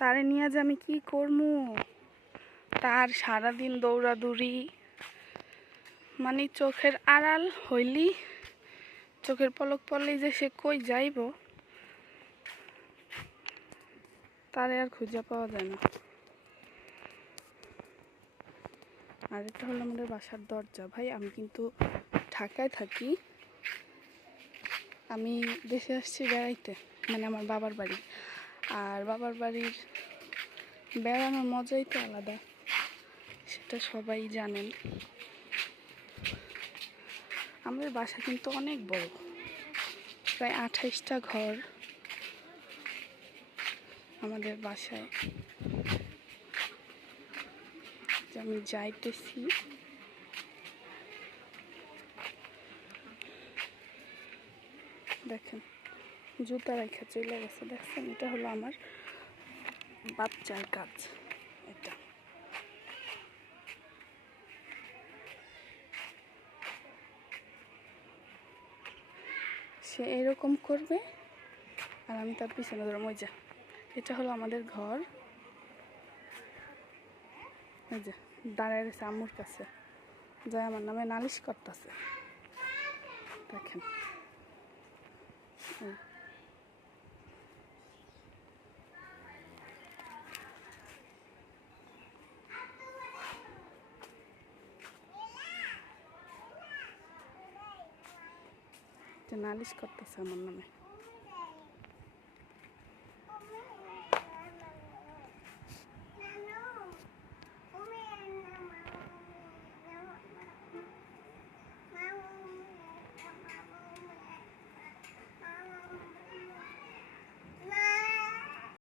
তারে নিয়ে যে আমি কি করবো, তার সারাদিন দৌড়াদৌড়ি, মানে চোখের আড়াল হইলি, চোখের পলক পড়লেই যে সে কই যাইব তারে আর খুঁজে পাওয়া যায় না। আর এটা হলো আমাদের বাসার দরজা। ভাই আমি কিন্তু ঢাকায় থাকি, আমি দেশে আসছি বেড়াইতে, মানে আমার বাবার বাড়ি। আর বাবার বাড়ির বেড়ানোর মজাই তো আলাদা, সেটা সবাই জানেন। আমাদের বাসা কিন্তু অনেক বড়, প্রায় 28টা ঘর আমাদের বাসায়। আমি যাইতেছি, দেখেন জুতা রেখা চলে গেছে, দেখছেন? এটা হলো আমার বাচ্চার কাজ। এটা সে এরকম করবে আর আমি তার পিছনে ধরে মজা। এটা হলো আমাদের ঘর। এই যে দাঁড়ায় রয়েছে আম্মুর কাছে, যা আমার নামে নালিশ করতেছে, দেখেন। নালিশ করতেছে আমার নামে।